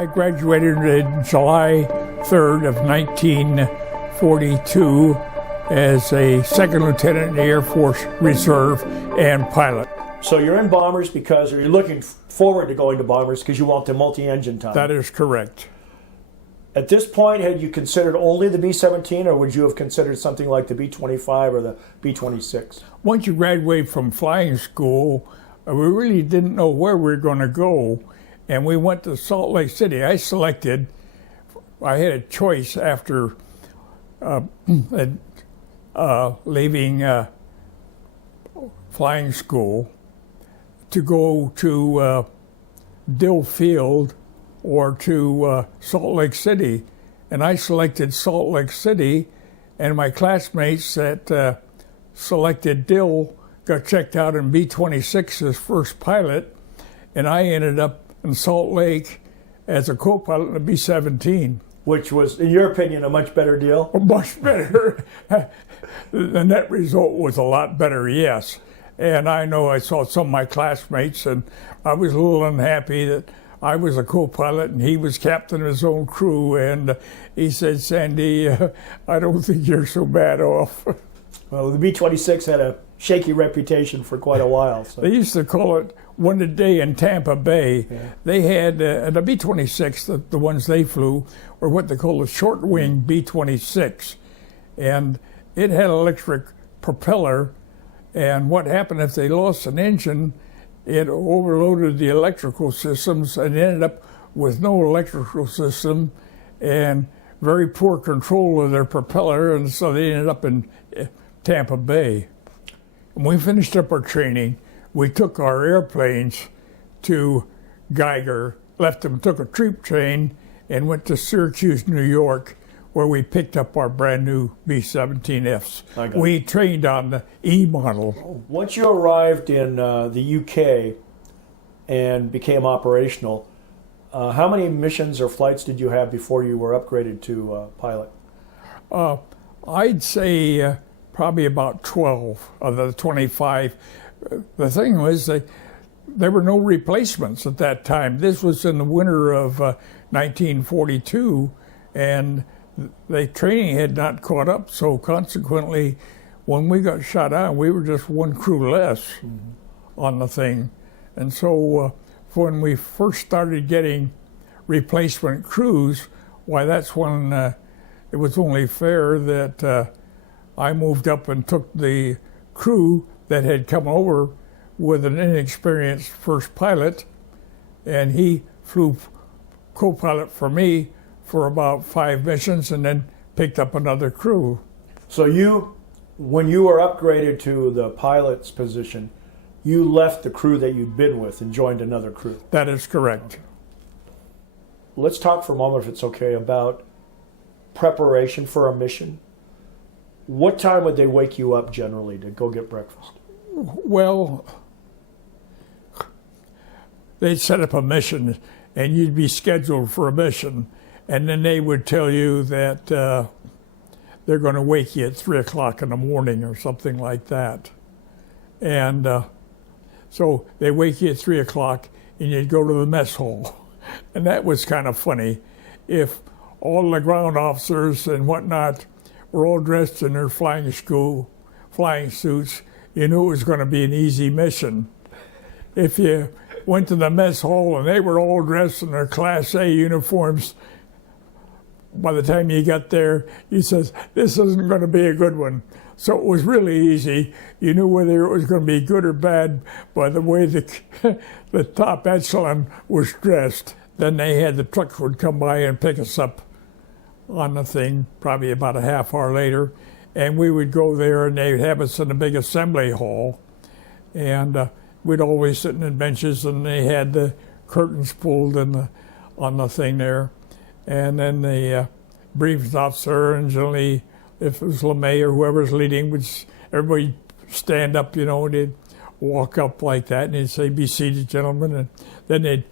I graduated in July 3rd of 1942 as a second lieutenant in the Air Force Reserve and pilot. So you're in bombers because, or you're looking forward to going to bombers because you want the multi-engine time. That is correct. At this point, had you considered only the B-17, or would you have considered something like the B-25 or the B-26? Once you graduate from flying school, we really didn't know where we were going to go, and we went to Salt Lake City. I had a choice after leaving flying school to go to Dill Field or to Salt Lake City. And I selected Salt Lake City, and my classmates that selected Dill got checked out in B-26 as first pilot, and I ended up in Salt Lake as a co-pilot in the B-17. Which was, in your opinion, a much better deal? Much better. The net result was a lot better, yes. And I know I saw some of my classmates, and I was a little unhappy that I was a co-pilot and he was captain of his own crew. And he said, "Sandy, I don't think you're so bad off." Well, the B-26 had a shaky reputation for quite a while. So. They used to call it one a day in Tampa Bay. Yeah. They had the B-26, the ones they flew, were what they call a short wing B-26. And it had electric propeller. And what happened if they lost an engine, it overloaded the electrical systems and ended up with no electrical system and very poor control of their propeller. And so they ended up in Tampa Bay. When we finished up our training, we took our airplanes to Geiger, left them, took a troop train, and went to Syracuse, New York, where we picked up our brand new B-17Fs. We trained on the E model. Once you arrived in the UK and became operational, how many missions or flights did you have before you were upgraded to pilot? I'd say probably about 12 of the 25. The thing was, there were no replacements at that time. This was in the winter of 1942, and the training had not caught up, so consequently, when we got shot out, we were just one crew less on the thing. And so when we first started getting replacement crews, why, that's when it was only fair that I moved up and took the crew that had come over with an inexperienced first pilot, and he flew co-pilot for me for about 5 missions and then picked up another crew. So you, when you were upgraded to the pilot's position, you left the crew that you'd been with and joined another crew? That is correct. Okay. Let's talk for a moment, if it's okay, about preparation for a mission. What time would they wake you up generally to go get breakfast? Well, they'd set up a mission and you'd be scheduled for a mission. And then they would tell you that they're going to wake you at 3 o'clock in the morning or something like that. And so they wake you at 3 o'clock and you'd go to the mess hall. And that was kind of funny. If all the ground officers and whatnot were all dressed in their flying suits, you knew it was going to be an easy mission. If you went to the mess hall and they were all dressed in their Class A uniforms, by the time you got there, you said, "This isn't going to be a good one." So it was really easy. You knew whether it was going to be good or bad by the way the top echelon was dressed. Then they had the trucks would come by and pick us up on the thing, probably about a half hour later, and we would go there and they'd have us in a big assembly hall, and we'd always sit in the benches, and they had the curtains pulled on the thing there. And then the briefing officer, and generally, if it was LeMay or whoever's leading, everybody stand up, and they'd walk up like that, and they'd say, "Be seated, gentlemen," and then they'd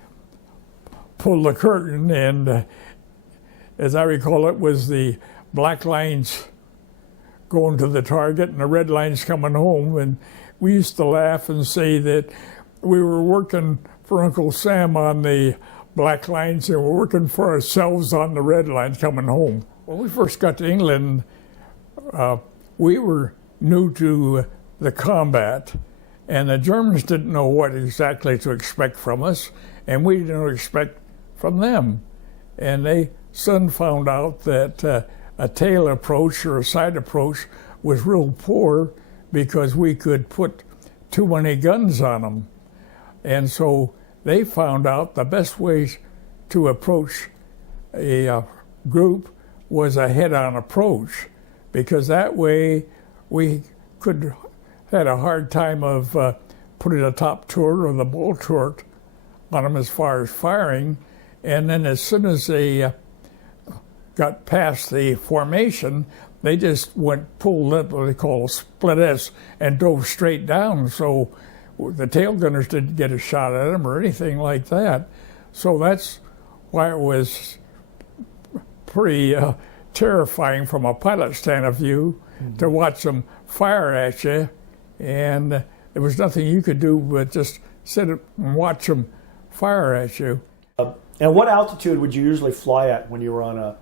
pull the curtain, and as I recall, it was the black lines going to the target and the red lines coming home, and we used to laugh and say that we were working for Uncle Sam on the black lines and we're working for ourselves on the red line coming home. When we first got to England, we were new to the combat, and the Germans didn't know what exactly to expect from us, and we didn't expect from them. And they soon found out that a tail approach or a side approach was real poor because we could put too many guns on them. And so they found out the best way to approach a group was a head-on approach, because that way we had a hard time of putting a top turret or the bow turret on them as far as firing. And then as soon as they got past the formation, they just pulled up what they call a split S and dove straight down. So the tail gunners didn't get a shot at them or anything like that. So that's why it was pretty terrifying from a pilot stand of view to watch them fire at you, and there was nothing you could do but just sit and watch them fire at you. And what altitude would you usually fly at when you were on a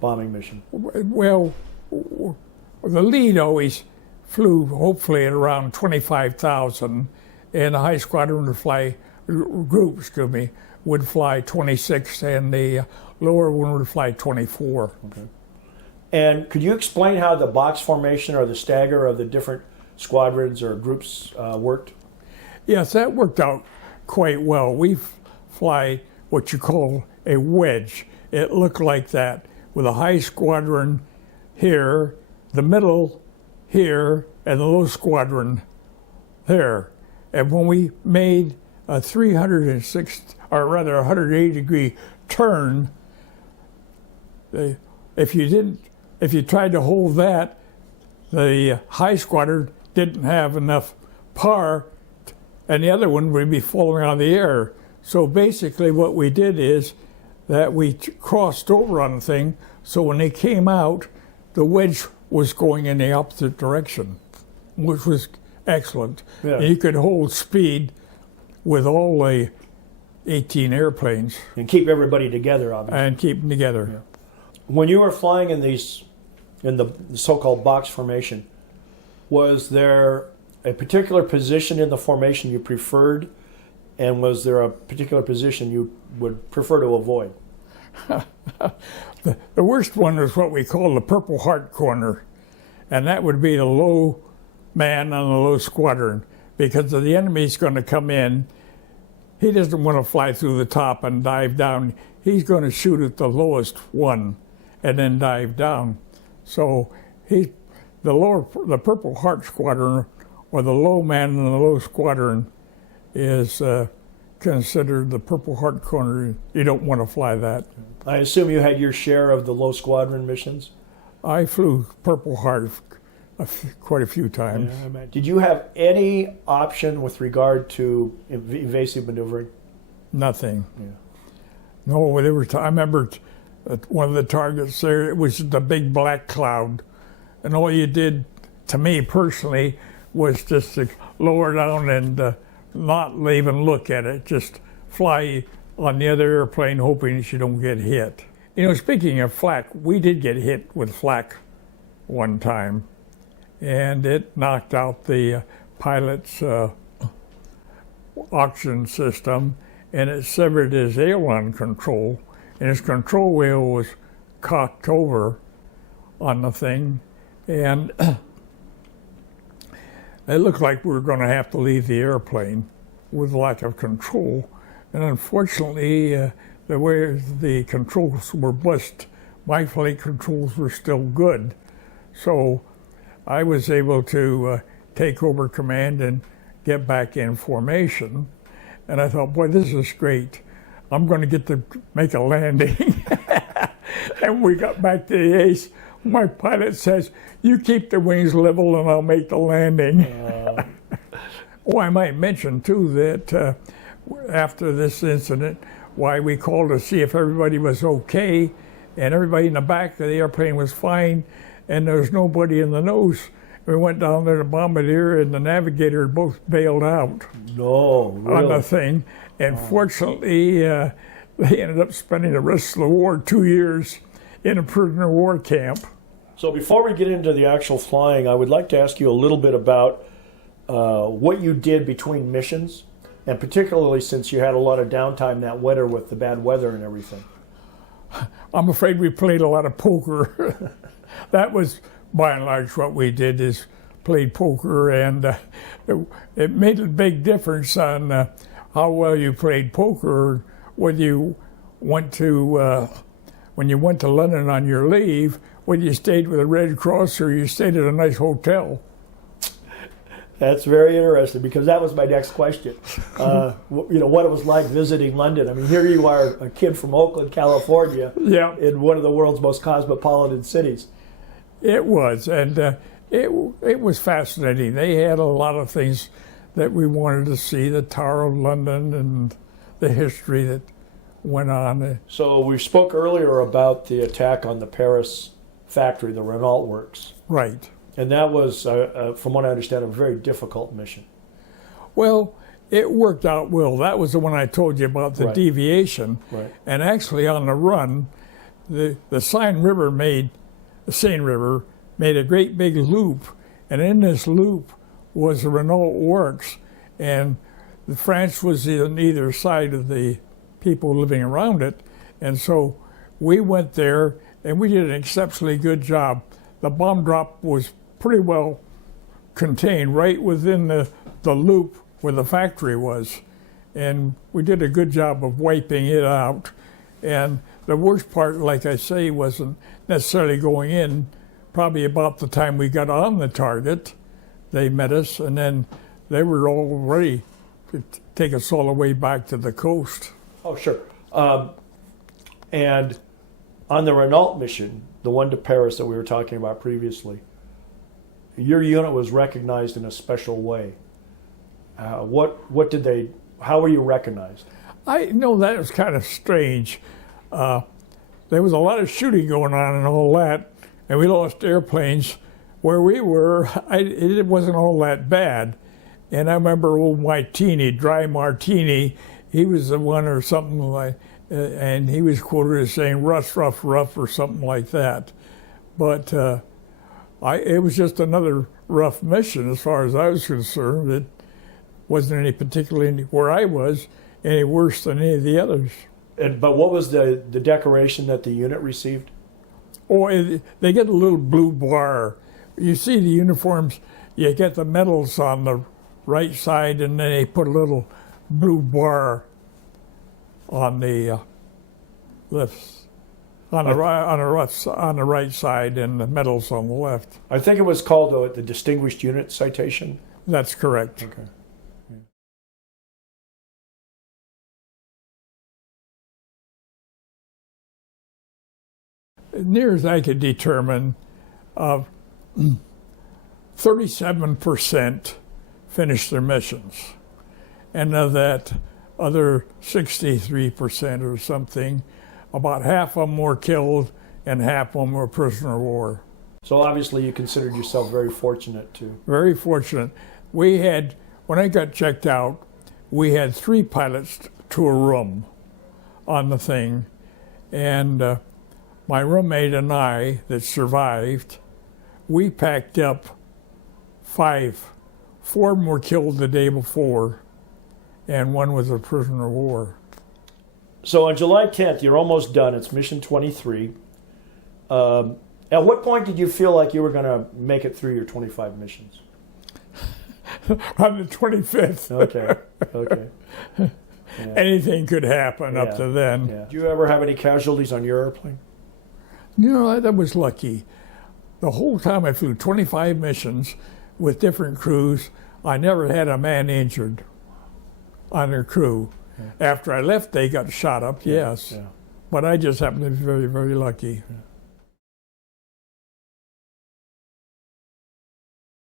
bombing mission? Well, the lead always flew hopefully at around 25,000, and the high squadron would fly, would fly 26, and the lower one would fly 24. Okay. And could you explain how the box formation or the stagger of the different squadrons or groups worked? Yes, that worked out quite well. We fly what you call a wedge. It looked like that, with a high squadron here, the middle here, and the low squadron there. And when we made a 180-degree turn, if you tried to hold that, the high squadron didn't have enough power, and the other one would be falling out of the air. So basically what we did is that we crossed over on the thing, so when they came out, the wedge was going in the opposite direction, which was excellent. Yeah. And you could hold speed with all the 18 airplanes. And keep everybody together, obviously. And keep them together. Yeah. When you were flying in the so-called box formation, was there a particular position in the formation you preferred, and was there a particular position you would prefer to avoid? The worst one is what we call the Purple Heart corner, and that would be the low man on the low squadron, because if the enemy's going to come in, he doesn't want to fly through the top and dive down. He's going to shoot at the lowest one and then dive down. So the Purple Heart squadron, or the low man in the low squadron, is considered the Purple Heart corner. You don't want to fly that. I assume you had your share of the low squadron missions? I flew Purple Heart quite a few times. Yeah, did you have any option with regard to evasive maneuvering? Nothing. Yeah. No, I remember one of the targets there, it was the big black cloud. And all you did, to me personally, was just to lower down and not even look at it, just fly on the other airplane hoping that you don't get hit. You know, speaking of flak, we did get hit with flak one time, and it knocked out the pilot's oxygen system, and it severed his aileron control, and his control wheel was cocked over on the thing, and it looked like we were going to have to leave the airplane with lack of control. And unfortunately, the way the controls were blessed, my flight controls were still good. So I was able to take over command and get back in formation. And I thought, boy, this is great. I'm going to get to make a landing. And we got back to the ace. My pilot says, you keep the wings level and I'll make the landing. Oh, I might mention, too, that after this incident, why we called to see if everybody was okay, and everybody in the back of the airplane was fine, and there was nobody in the nose. We went down there, the bombardier and the navigator both bailed out No, really? on the thing. And fortunately, they ended up spending the rest of the war 2 years in a prisoner of war camp. So before we get into the actual flying, I would like to ask you a little bit about what you did between missions, and particularly since you had a lot of downtime that winter with the bad weather and everything. I'm afraid we played a lot of poker. That was, by and large, what we did, is played poker, and it made a big difference on how well you played poker, whether you went to, when you went to London on your leave, whether you stayed with the Red Cross or you stayed at a nice hotel. That's very interesting, because that was my next question. What it was like visiting London. I mean, here you are, a kid from Oakland, California, Yeah, in one of the world's most cosmopolitan cities. it was, and it was fascinating. They had a lot of things that we wanted to see, the Tower of London and the history that went on. So we spoke earlier about the attack on the Paris factory, the Renault Works. Right. And that was, from what I understand, a very difficult mission. Well, it worked out well. That was the one I told you about, the Right. deviation. Right. And actually, on the run, the Seine River made a great big loop, and in this loop was the Renault Works, and France was on either side of the people living around it, and so we went there, and we did an exceptionally good job. The bomb drop was pretty well contained right within the loop where the factory was, and we did a good job of wiping it out. And the worst part, like I say, wasn't necessarily going in. Probably about the time we got on the target, they met us, and then they were all ready to take us all the way back to the coast. Oh, sure. And on the Renault mission, the one to Paris that we were talking about previously, your unit was recognized in a special way. How were you recognized? I know that was kind of strange. There was a lot of shooting going on and all that, and we lost airplanes. Where we were, it wasn't all that bad. And I remember old Dry Martini, he was the one or something like, and he was quoted as saying rough, or something like that. But it was just another rough mission as far as I was concerned. It wasn't any particularly, where I was, any worse than any of the others. But what was the decoration that the unit received? Oh, they get a little blue bar. You see the uniforms, you get the medals on the right side, and then they put a little blue bar on the left, on the right side, and the medals on the left. I think it was called the Distinguished Unit Citation. That's correct. Okay. Near as I could determine, 37% finished their missions. And of that other 63% or something, about half of them were killed and half of them were prisoner of war. So obviously you considered yourself very fortunate too. Very fortunate. We had, when I got checked out, we had 3 pilots to a room on the thing. And my roommate and I that survived, we packed up 5. 4 of them were killed the day before, and 1 was a prisoner of war. So on July 10th, you're almost done. It's mission 23. At what point did you feel like you were going to make it through your 25 missions? On the 25th. Okay. Yeah. Anything could happen up to then. Yeah. Did you ever have any casualties on your airplane? You know, I was lucky. The whole time I flew 25 missions with different crews, I never had a man injured on their crew. Yeah. After I left, they got shot up, yes. Yeah. But I just happened to be very, very lucky.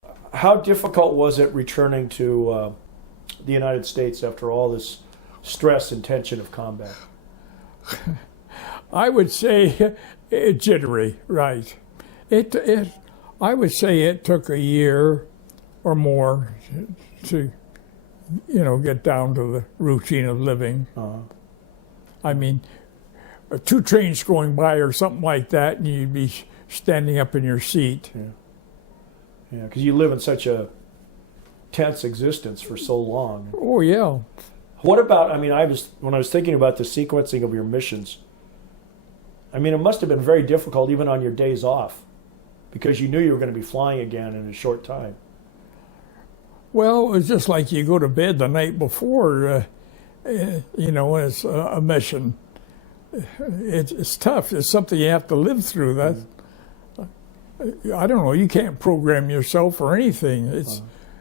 Yeah. How difficult was it returning to the United States after all this stress and tension of combat? I would say jittery, right. I would say it took a year or more to get down to the routine of living. I mean, two trains going by or something like that, and you'd be standing up in your seat. Yeah, because you live in such a tense existence for so long. Oh yeah. What about? I mean, when I was thinking about the sequencing of your missions. I mean, it must have been very difficult even on your days off, because you knew you were going to be flying again in a short time. Well, it was just like you go to bed the night before, when it's a mission. It's tough. It's something you have to live through. That I don't know. You can't program yourself or anything.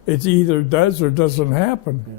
It either does or doesn't happen. Yeah.